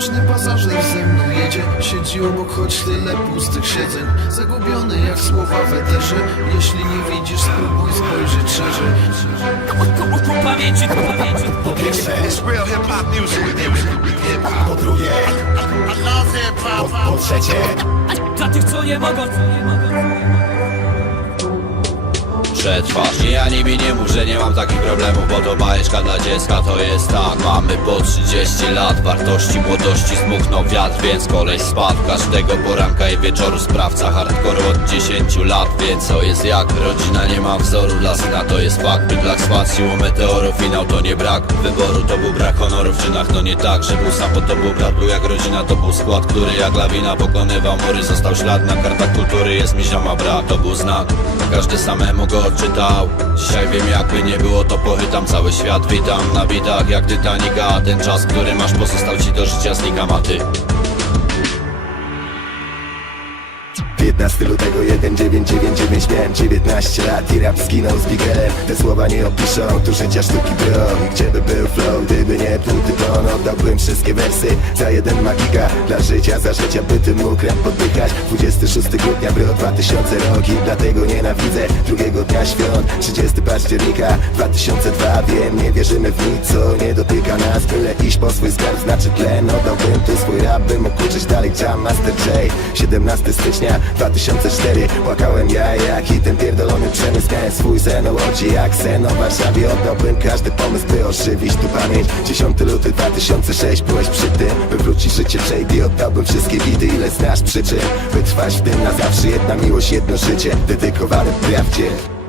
boczny pasażer ze mną jedzie. Siedzi obok choć tyle pustych siedzeń. Zagubiony jak słowa w eterze. Jeśli nie widzisz spróbuj spojrzeć szerzej. Pamięci, pamięci Po pierwsze It's real hip hop music. Hip hop Po drugie I love hip hop Po trzecie. Dla tych co nie mogą, co nie mogą. Przetrwasz Nie, ani mi nie mów, że nie mam takich problemów Bo to bajeczka dla dziecka, to jest tak. Mamy po 30 lat Wartości młodości zmuchnął wiatr Więc koleś spadł każdego poranka i wieczoru Sprawca hardcore od 10 lat Więc co jest jak? Rodzina nie ma wzoru Dla syna to jest fakt By Black spad siłą meteoru Finał to nie brak Wyboru to był brak honoru W czynach to nie tak, że był sam, bo to był brat Był jak rodzina, to był skład Który jak lawina pokonywał mury Został ślad na kartach kultury Jest mi zioma brak, to był znak. Każdy samemu go odczytał Dzisiaj wiem jakby nie było to pochytam Cały świat. Witam na bitach jak Titanica A ten czas, który masz pozostał ci do życia znikam A ty. 15 lutego 1999 miałem 19 lat i rap skinął z Bigelem. Te słowa nie opiszą tu życia sztuki bro. I gdzie by był flow, gdyby nie półty ton Oddałbym wszystkie wersy za jeden magika. Dla życia, za życia by tym mógł rap poddychać 26 grudnia bro 2000 rok I dlatego nienawidzę drugiego dnia świąt. 30 października 2002 Wiem, nie wierzymy w nic, co nie dotyka nas. Byle iść po swój skarb, znaczy tlen. Oddałbym tu swój rap, bym mógł uczyć dalej. Jam Master J 17 stycznia 2004 Płakałem ja jak i ten pierdolony przemysł Miałem swój sen łodzi jak sen o Warszawie Oddałbym każdy pomysł, by ożywić tu pamięć. 10 luty 2006 byłeś przy tym By wrócić życie. JD Oddałbym wszystkie widy, ile znasz przyczyn By trwać w tym na zawsze. Jedna miłość, jedno życie Dedykowane prawdzie